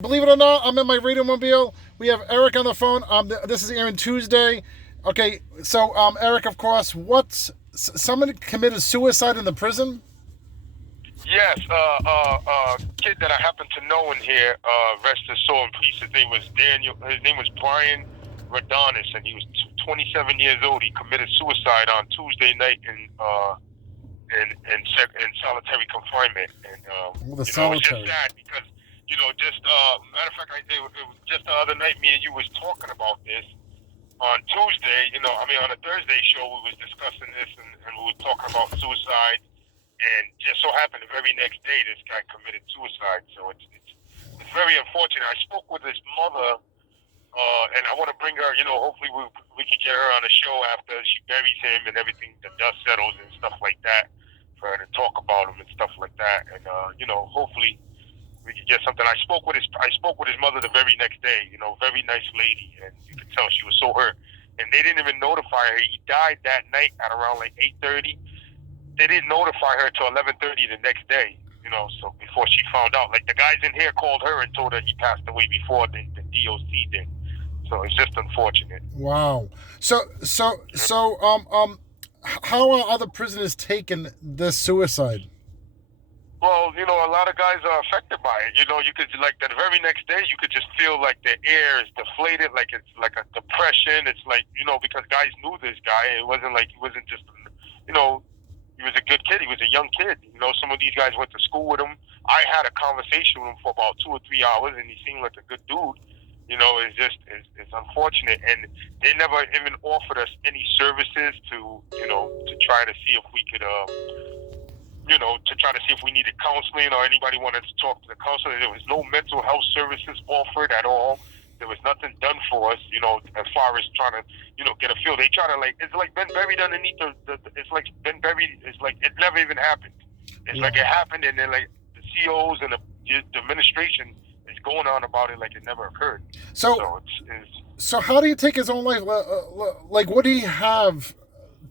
Believe it or not, I'm in my radio mobile. We have Eric on the phone. This is airing Tuesday. Okay, so Eric, of course, someone committed suicide in the prison? Yes, kid that I happen to know in here, rest his soul in peace. His name was Daniel. His name was Brian Radonis, and he was 27 years old. He committed suicide on Tuesday night in solitary confinement, and Well, the it's just solitary. sad because just matter of fact, it was just the other night. Me and you was talking about this on Tuesday. On a Thursday show, we was discussing this, and we were talking about suicide. And just so happened the very next day, this guy committed suicide. So it's very unfortunate. I spoke with his mother, and I want to bring her. Hopefully we can get her on the show after she buries him and everything, the dust settles and stuff like that, for her to talk about him and stuff like that. And hopefully we can get something. I spoke with his mother the very next day. Very nice lady, and you could tell she was so hurt. And they didn't even notify her. He died that night at around like 8:30. They didn't notify her till 11:30 the next day, so before she found out. Like, the guys in here called her and told her he passed away before the DOC did. So it's just unfortunate. Wow. How are other prisoners taking this suicide? Well, a lot of guys are affected by it. You could, like, the very next day, you could just feel like the air is deflated, like it's like a depression. It's like, because guys knew this guy. It wasn't like he wasn't just, he was a good kid. He was a young kid. Some of these guys went to school with him. I had a conversation with him for about 2 or 3 hours, and he seemed like a good dude. It's unfortunate, and they never even offered us any services to try to see if we could, to try to see if we needed counseling or anybody wanted to talk to the counselor. There was no mental health services offered at all. There was nothing done for us, as far as trying to, get a feel. They try to, like, it's like been buried underneath it's like been buried, it's like it never even happened. It's like it happened, and then, like, the COs and the administration is going on about it like it never occurred. So how do you take his own life? Like, what do he have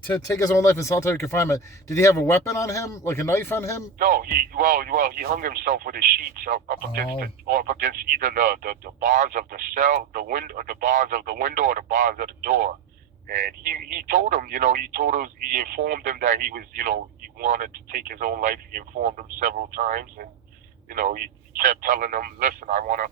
to take his own life in solitary confinement? Did he have a weapon on him, like a knife on him? No, he hung himself with his sheets up against either the bars of the cell, the window, the bars of the window, or the bars of the door. And he told him, he informed him that he was, he wanted to take his own life. He informed him several times, and he kept telling him, listen, I want to.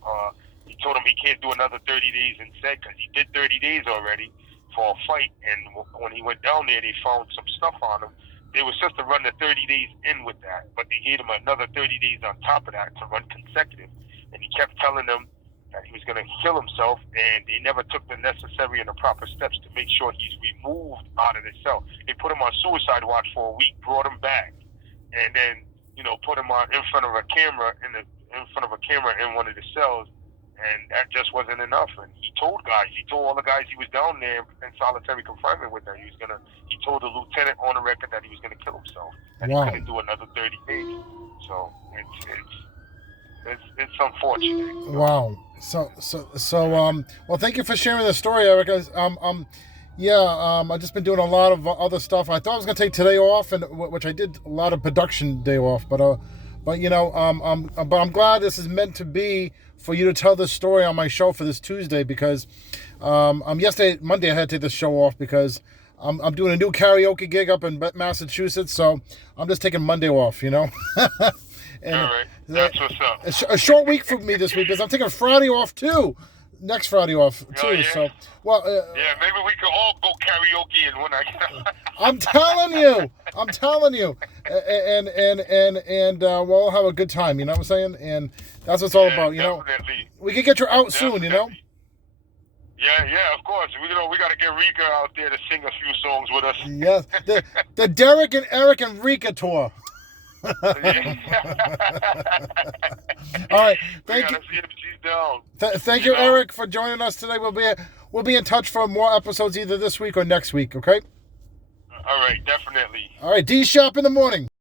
He told him he can't do another 30 days in SED because he did 30 days already for a fight, and when he went down there, they found some stuff on him. They were supposed to run the 30 days in with that, but they gave him another 30 days on top of that to run consecutive. And he kept telling them that he was going to kill himself, and they never took the necessary and the proper steps to make sure he's removed out of the cell. They put him on suicide watch for a week, brought him back, and then put him in front of a camera in one of the cells. And that just wasn't enough. And he told all the guys he was down there in solitary confinement with that he told the lieutenant on the record that he was gonna kill himself, and Wow. he couldn't do another 30 days. So it's unfortunate. Wow. Well, thank you for sharing the story, Eric. I've just been doing a lot of other stuff. I thought I was gonna take today off, and which I did a lot of production day off, but I'm glad this is meant to be for you to tell this story on my show for this Tuesday, because Monday I had to take this show off because I'm doing a new karaoke gig up in Massachusetts, so I'm just taking Monday off, And all right, that's what's up. A short week for me this week because I'm taking Friday off too. Next Friday off too. Oh, yeah. So maybe we could all go karaoke in one night. I'm telling you, and we'll all have a good time. You know what I'm saying? And that's what it's all about. Definitely. We could get you out soon. Definitely. Yeah, of course. We got to get Rika out there to sing a few songs with us. Yes, the Derek and Eric and Rika tour. All right, thank you. See if she's down. Thank you, Eric, for joining us today. We'll be in touch for more episodes either this week or next week. Okay. All right, definitely. All right, D Shap in the morning.